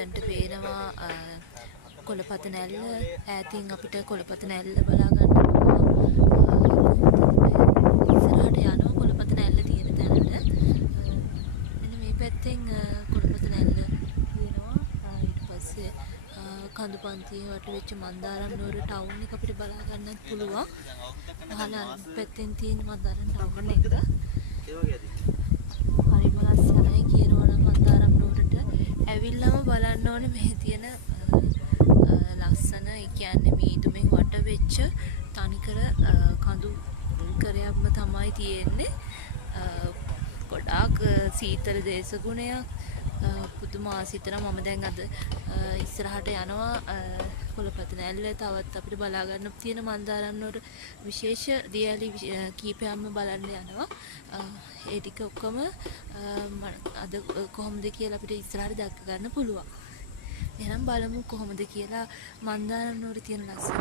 මෙතනට පේනවා කොළපත නැල්ල. ඈතින් අපිට කොළපත නැල්ල බලා ගන්න පුළුවන්. ඉස්සරහට යනවා කොළපත නැල්ල තියෙන තැනට. මෙන්න මේ පැත්තෙන් කොළපත නැල්ල තියෙනවා. ඊට පස්සේ කඳුපන්තිය වට වෙච්ච මන්දාරම් නුවර ටවුන් එක අපිට බලා ගන්නත් පුළුවන්. අහලා පැත්තෙන් තියෙන මන්දාරම් ටවුන් එක. හරිම ලස්සනයි කියනවා නම් මන්දාරම් නුවරට ඇවිල්ලාම බලන්න ඕනේ මෙහි තියෙන ලස්සන. ඒ කියන්නේ මීදුමෙන් වට වෙච්ච තනිකර කඳු කරයක්ම තමයි තියෙන්නේ. ගොඩාක් සීතල දේශගුණයක්. පුදුම ආසිතන මම දැන් අද ඉස්සරහට යනවා කොළපත නැල්ල. තවත් අපිට බලා ගන්න තියෙන මන්දාරම් නුවර විශේෂ දියැලි කීපයක්ම බලන්න යනවා. ඒ ටික ඔක්කොම අද කොහොමද කියලා අපිට ඉස්සරහට දැක ගන්න පුළුවන්. එහෙනම් බලමු කොහොමද කියලා මන්දාරම් නුවර තියෙන ලස්සන.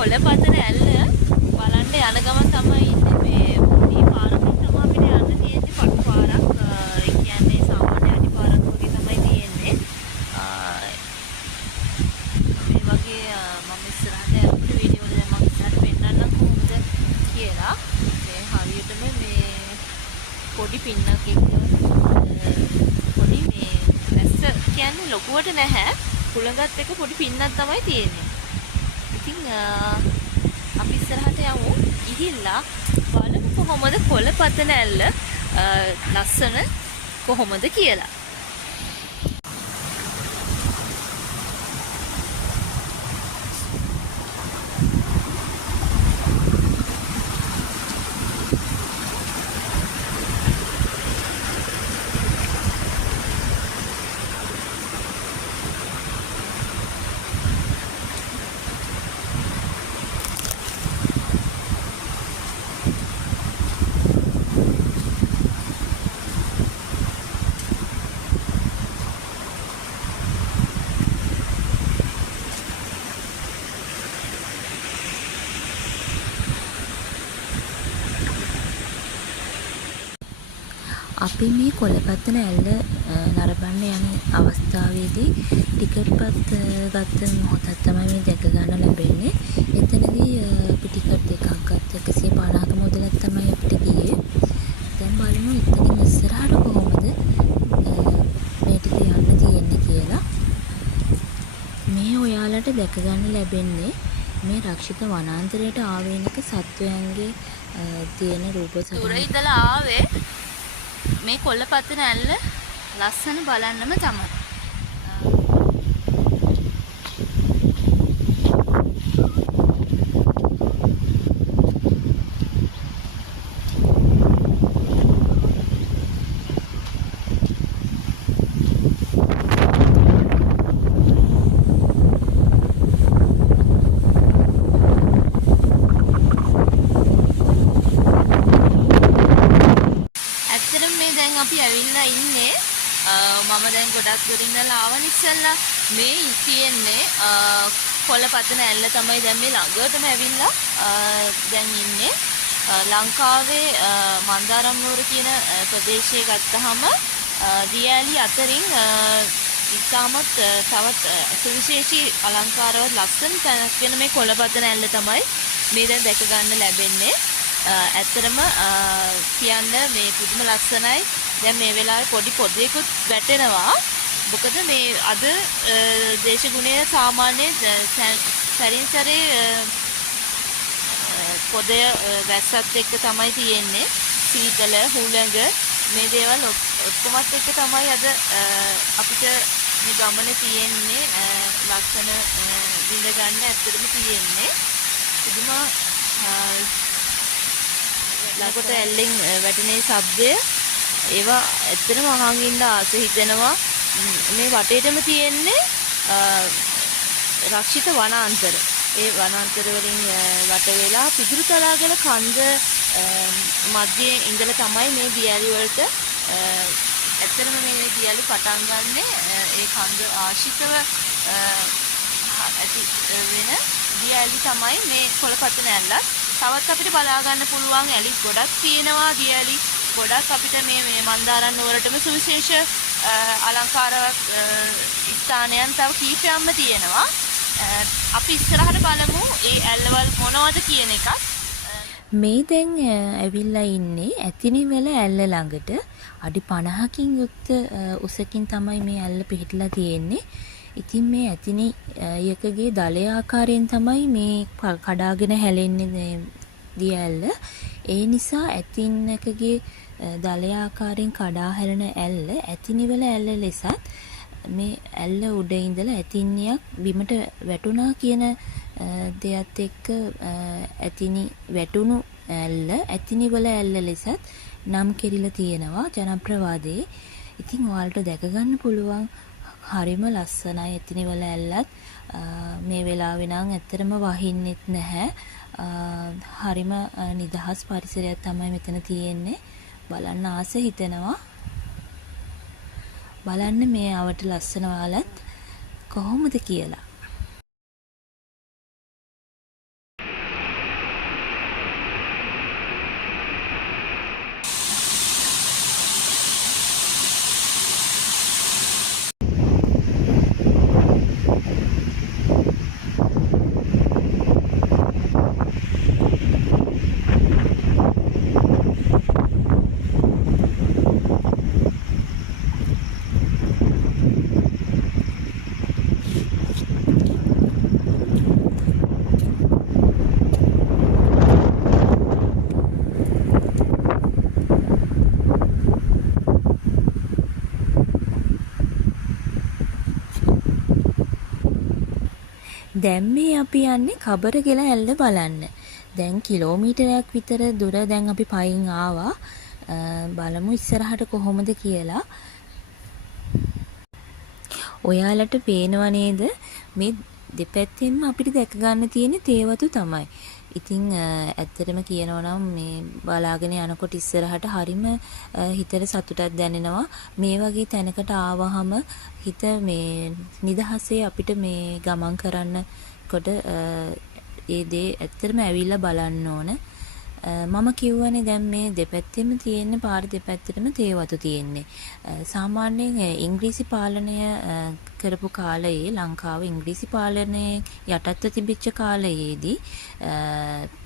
කොළපත නැල්ල බලන්න යන ගමන් තමයි ඉන්නේ. මේ පාරකින් තමයි අපිට යන්න තියෙන්නේ. පටු පාරක්. ඒ කියන්නේ සාමාන්‍ය අඩි පාරක් වගේ තමයි තියෙන්නේ. මේ වගේ මම ඉස්සරහට යනකොට වීඩියෝ වල මම ඉස්සරහට පෙන්නන්නම් කොහොමද කියලා. මේ හරියටම මේ පොඩි පින්නක් එක්ක පොඩි මේ වැස්ස කියන්නේ ලොකුවට නැහැ. කුලඟත් එක පොඩි පින්නක් තමයි තියෙන්නේ. ඉතින් අපි ඉස්සරහට යමු. ගිහිල්ලා බලමු කොහොමද කොළපත නැල්ල ලස්සන කොහොමද කියලා. අපි මේ කොළපත නැල්ල නරඹන්න යන අවස්ථාවේදී ටිකට් පත් ගත්ත මොහොතක් තමයි මේ දැක ගන්න ලැබෙන්නේ. එතනදී අපි ටිකට් එකක් ගත්ත 150ක මුදලක් තමයි අපිට ගියේ. දැන් බලමු එතනින් ඉස්සරහට කොහොමද මේ ටික යන්න තියෙන්නේ කියලා. මේ ඔයාලට දැක ගන්න ලැබෙන්නේ මේ රක්ෂිත වනාන්තරයට ආවේනික සත්වයන්ගේ තියෙන රූප සටහන. දුර ඉඳලා ආවේ මේ කොළපත නැල්ල ලස්සන බලන්නම තමයි. අපි ඇවිල්ලා ඉන්නේ මම දැන් ගොඩක් දුරින් ඉඳලා ආවන් ඉස්සෙල්ලා මේ තියෙන්නේ කොළපත නැල්ල තමයි. දැන් මේ ළඟටම ඇවිල්ලා දැන් ඉන්නේ. ලංකාවේ මන්දාරම් නුවර කියන ප්‍රදේශයේ ගත්තහම දියැලි අතරින් ඉතාමත් තවත් සුවිශේෂී අලංකාරවත් ලස්සන තැනක් වෙන මේ කොළපත නැල්ල තමයි මේ දැන් දැක ගන්න ලැබෙන්නේ. ඇත්තටම කියන්න මේ පුදුම ලස්සනයි. දැන් මේ වෙලාවේ පොඩි පොදයකුත් වැටෙනවා. මොකද මේ අද දේශගුණය සාමාන්‍ය සැරින් සැරේ පොදය වැස්සත් එක්ක තමයි තියෙන්නේ. සීතල හුළඟ මේ දේවල් ඔක්කොමත් එක්ක තමයි අද අපිට මේ ගමනේ තියෙන්නේ. ලස්සන විඳ ගන්න ඇත්තටම තියෙන්නේ. පුදුම ලකට ඇල්ලෙන් වැටෙනේ ශබ්දය ඒවා ඇත්තටම අහන් ඉන්න ආස හිතෙනවා. මේ වටේටම තියෙන්නේ රක්ෂිත වනාන්තර. ඒ වනාන්තර වලින් වට වෙලා පිදුරු තලාගල කන්ද මැදේ ඉඳලා තමයි මේ දියැලි වලට ඇත්තටම මේ දියැලි පටන් ගන්නෙ ඒ කන්ද ආශ්‍රිතව ඇති වෙන දියැලි තමයි මේ කොළපතන ඇල්ලත්. තවත් අපිට බලා ගන්න පුළුවන් ඇලි ගොඩක් තියෙනවා. දියැලි ගොඩක් අපිට මේ මන්දාරම් නුවරටම සුවිශේෂ අලංකාරවත් ස්ථානයන් තව කීපයක්ම තියෙනවා. අපි ඉස්සරහට බලමු ඒ ඇල්ලවල් මොනවද කියන එකත්. මේ දැන් ඇවිල්ලා ඉන්නේ ඇතිනිවැල ඇල්ල ළඟට. අඩි 50කින් යුක්ත උසකින් තමයි මේ ඇල්ල පිහිටලා තියෙන්නේ. ඉතින් මේ ඇතිනි යකගේ දලය ආකාරයෙන් තමයි මේ කඩාගෙන හැලෙන්නේ දිය ඇල්ල. ඒ නිසා ඇතින්නකගේ දලය ආකාරයෙන් කඩා හැලෙන ඇල්ල ඇතිනිවැල ඇල්ල ලෙසත් මේ ඇල්ල උඩ ඉඳලා ඇතින්නියක් බිමට වැටුණා කියන දෙයත් එක්ක ඇතිනි වැටුණු ඇල්ල ඇතිනිවල ඇල්ල ලෙසත් නම් කෙරිලා තියෙනවා ජනප්‍රවාදයේ. ඉතින් ඔයාලට දැක ගන්න පුළුවන් හරිම ලස්සනයි ඇතිනිවල ඇල්ලත්. මේ වෙලාවේ නම් ඇත්තටම වහින්නෙත් නැහැ. හරිම නිදහස් පරිසරයක් තමයි මෙතන තියෙන්නේ. බලන්න ආස හිතෙනවා. බලන්න මේ ආවට ලස්සන වලත් කොහොමද කියලා. දැන් මේ අපි යන්නේ කබරගෙල ඇල්ල බලන්න. දැන් කිලෝමීටරයක් විතර දුර දැන් අපි පයින් ආවා. බලමු ඉස්සරහට කොහොමද කියලා. ඔයාලට පේනව නේද මේ දෙපැත්තෙන්ම අපිට දැක ගන්න තියෙන තේවතු තමයි. ඉතින් ඇත්තටම කියනවා නම් මේ බලාගෙන යනකොට ඉස්සරහට හරිම හිතට සතුටක් දැනෙනවා. මේ වගේ තැනකට ආවහම හිත මේ නිදහසේ අපිට මේ ගමන් කරන්නකොට ඒ දේ ඇත්තටම ඇවිල්ලා බලන්න ඕන. මම කියවනේ දැන් මේ දෙපැත්තෙම තියෙන පාර දෙපැත්තටම තේවතු තියෙන්නේ. සාමාන්‍යයෙන් ඉංග්‍රීසි පාලනය කරපු කාලයේ ලංකාව ඉංග්‍රීසි පාලනයේ යටත්ව තිබිච්ච කාලයේදී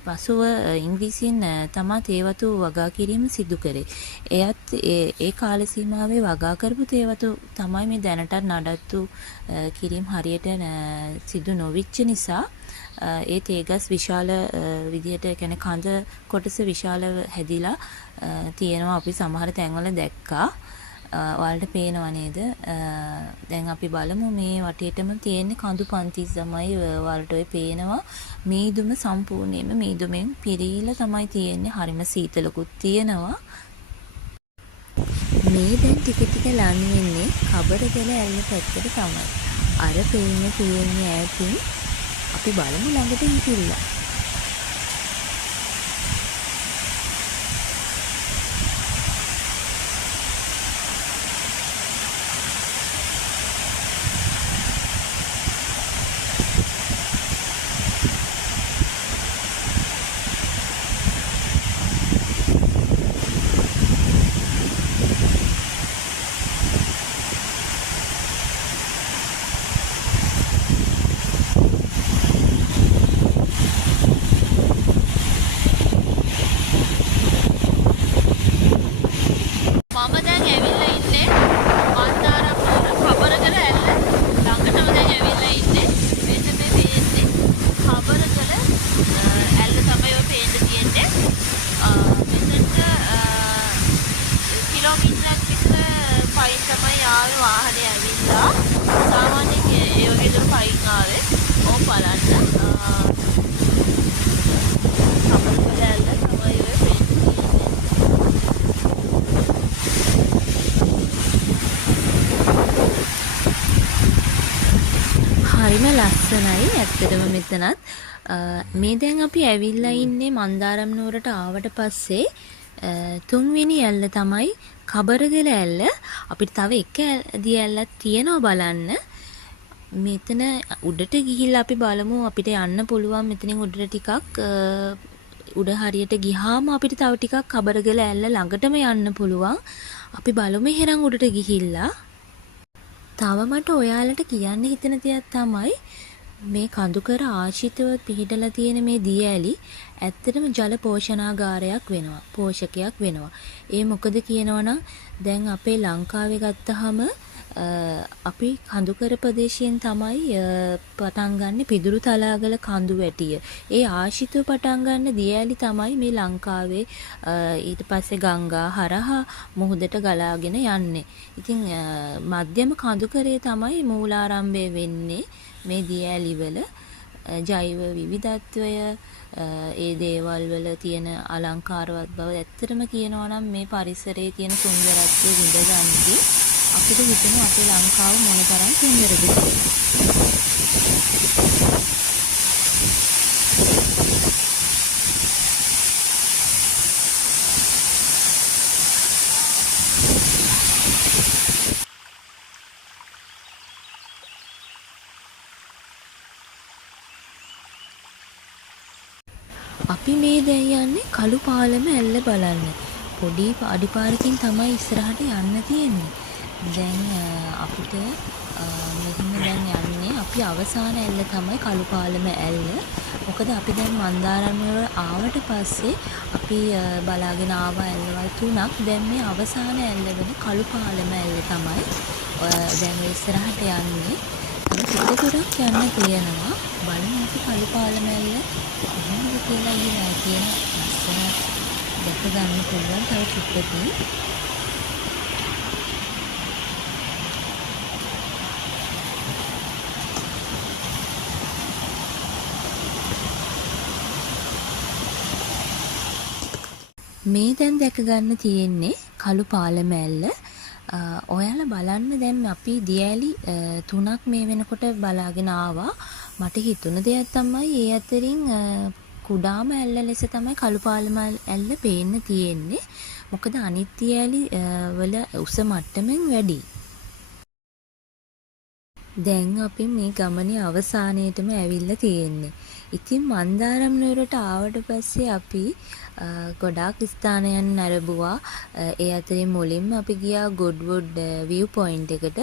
පසුව ඉංග්‍රීසියෙන් තමා තේවතු වගා කිරීම සිදු කරේ. එයත් ඒ කාල සීමාවේ වගා කරපු තේවතු තමයි මේ දැනටත් නඩත්තු කිරීම හරියට සිදු නොවිච්ච නිසා ඒ තේගස් විශාල විදියට කියන්නේ කඳ කොටස විශාල හැදිලා තියෙනවා. අපි සමහර තැන්වල දැක්කා. ඔයාලට පේනව නේද? දැන් අපි බලමු මේ වටේටම තියෙන කඳු පන්ති තමයි ඔයාලට ඔය පේනවා. මීදුම සම්පූර්ණයෙන්ම මීදුමෙන් පිරීලා තමයි තියෙන්නේ. හරිම සීතලකුත් තියෙනවා. මේ දැන් ටික ටික ලන් වෙන්නේ කබරගල ඇල්ල පැත්තට තමයි. අර පේන්නේ තියෙන්නේ ඈතින්. අපි බලමු ළඟට ගිහිල්ලා. හරිම ලස්සනයි ඇත්තටම මෙතනත්. මේ දැන් අපි ඇවිල්ලා ඉන්නේ මන්දාරම් නුවරට ආවට පස්සේ තුන්වෙනි ඇල්ල තමයි කබරගල ඇල්ල. අපිට තව එක දිය ඇල්ලක් තියෙනවා බලන්න. මෙතන උඩට ගිහිල්ලා අපි බලමු අපිට යන්න පුළුවන් මෙතනින් උඩට ටිකක් උඩ හරියට ගියාම අපිට තව ටිකක් කබරගල ඇල්ල ළඟටම යන්න පුළුවන්. අපි බලමු එහෙනම් උඩට ගිහිල්ලා. තව මට ඔයාලට කියන්න හිතෙන දෙයක් තමයි මේ කඳුකර ආශිතව පිහිටලා තියෙන මේ දිය ඇලි ඇත්තටම ජල පෝෂණාගාරයක් වෙනවා. පෝෂකයක් වෙනවා. ඒ මොකද කියනවනම් දැන් අපේ ලංකාවේ ගත්තහම අපි කඳුකර ප්‍රදේශයෙන් තමයි පටන් ගන්න පිදුරු තලාගල කඳු වැටිය. ඒ ආශිතව පටන් ගන්න දිය ඇලි තමයි මේ ලංකාවේ ඊට පස්සේ ගංගා හරහා මුහුදට ගලාගෙන යන්නේ. ඉතින් මධ්‍යම කඳුකරේ තමයි මූලාරම්භය වෙන්නේ මේ දිය ඇලිවල. ජෛව විවිධත්වය ඒ දේවල් වල තියෙන අලංකාරවත් බව ඇත්තටම කියනවා නම් මේ පරිසරයේ තියෙන සුන්දරත්වය විඳගන්නදී අපිට හිතෙනවා අපේ ලංකාව මොනතරම් සුන්දරද කියලා. අපි මේ දැන් යන්නේ කළු පාලම ඇල්ල බලන්න. පොඩි අඩිපාරකින් තමයි ඉස්සරහට යන්න තියෙන්නේ. දැන් අපිට මෙහෙම දැන් යන්නේ අපි අවසාන ඇල්ල තමයි කළු පාලම ඇල්ල. මොකද අපි දැන් මන්දාරම් වල ආවට පස්සේ අපි බලාගෙන ආව ඇල්ලවල් තුනක්. දැන් මේ අවසාන ඇල්ල වෙන කළු පාලම ඇල්ල තමයි දැන් ඉස්සරහට යන්නේ. තව ටික දුරක් යන්න තියෙනවා. බලමු අපි කළු පාලම ඇල්ල කොහොමද කියලා ඉන්නේ කියන ලස්සන දැක ගන්න පුළුවන් තව චුට්ටකින්. මේ දැන් දැක ගන්න තියෙන්නේ කළු පාලම ඇල්ල. ඔයාලා බලන්න දැන් අපි දියඇලි තුනක් මේ වෙනකොට බලාගෙන ආවා. මට හිතුණ දෙයක් තමයි ඒ අතරින් කුඩාම ඇල්ල ලෙස තමයි කළු පාලම ඇල්ල පේන්න තියෙන්නේ. මොකද අනිත් දියඇලි වල උස මට්ටමෙන් වැඩි. දැන් අපි මේ ගමනේ අවසානයේටම ඇවිල්ලා තියෙන්නේ. ඉතින් මන්දාරම් නුවරට ආවට පස්සේ අපි ගොඩාක් ස්ථානයන් නැරඹුවා. ඒ අතරින් මුලින්ම අපි ගියා ගොඩ්වුඩ් view point එකට.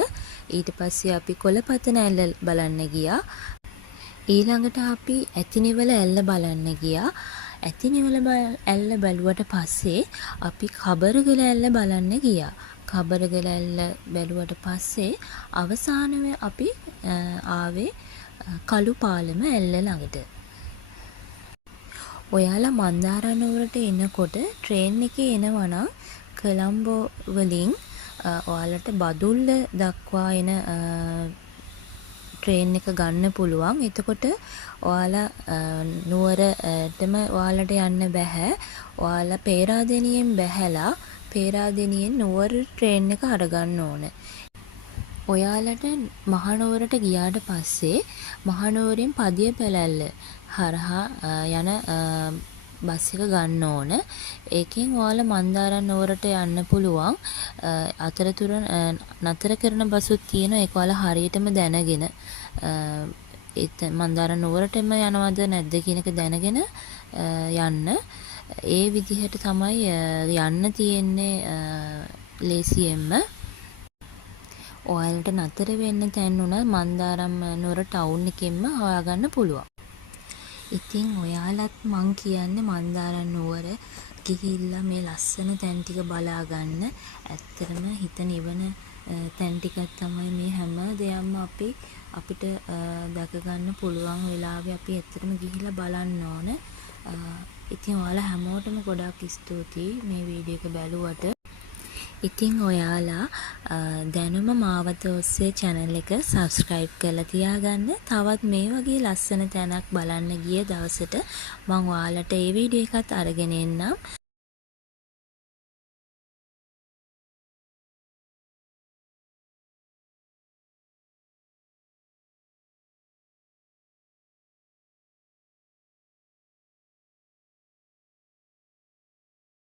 ඊට පස්සේ අපි කොළපතන ඇල්ල බලන්න ගියා. ඊළඟට අපි ඇතිනිවල ඇල්ල බලන්න ගියා. ඇතිනිවල ඇල්ල බැලුවට පස්සේ අපි කබරගල ඇල්ල බලන්න ගියා. කබරගල ඇල්ල බැලුවට පස්සේ අවසානව අපි ආවේ කළු පාලම ඇල්ල ළඟට. ඔයාලා මන්දාරම් නුවරට එනකොට ට්‍රේන් එකේ එනවනම් කොළඹ වලින් ඔයාලට බදුල්ල දක්වා එන ට්‍රේන් එක ගන්න පුළුවන්. එතකොට ඔයාලා නුවරටම ඔයාලට යන්න බෑ. ඔයාලා පේරාදෙනියෙන් බැහැලා පේරාදෙනියෙන් නුවර ට්‍රේන් එක අරගන්න ඕන. ඔයාලට මහනුවරට ගියාට පස්සේ මහනුවරින් පදිය පෙළැල්ල හරහා යන බස් එක ගන්න ඕන. ඒකෙන් ඔයාලා මන්දාරම් නුවරට යන්න පුළුවන්. අතරතුර නතර කරන බසුත් තියෙනවා. ඒක ඔයාලා හරියටම දැනගෙන මන්දාරම් නුවරටම යනවද නැද්ද කියන එක දැනගෙන යන්න. ඒ විදිහට තමයි යන්න තියෙන්නේ ලේසියෙන්ම. ඔයාලට නතර වෙන්න තැන් උනා මන්දාරම් නුවර ටවුන් එකෙන්ම හොයාගන්න පුළුවන්. ඉතින් ඔයාලත් මං කියන්නේ මන්දාරම් නුවර ගිහිල්ලා මේ ලස්සන තැන් ටික බලා ගන්න. ඇත්තටම හිත නිවන තැන් ටිකක් තමයි මේ හැම දෙයක්ම අපිට දැක ගන්න පුළුවන් වෙලාවේ අපි ඇත්තටම ගිහිල්ලා බලන්න ඕන. ඉතින් ඔයාලා හැමෝටම ගොඩාක් ස්තුතියි මේ වීඩියෝ එක බැලුවට. ඉතින් ඔයාලා දැනුම මාවත ඔස්සේ channel එක subscribe කරලා තියාගන්න. තවත් මේ වගේ ලස්සන තැනක් බලන්න ගිය දවසට මම ඔයාලට ඒ වීඩියෝ එකත් අරගෙන එන්නම්.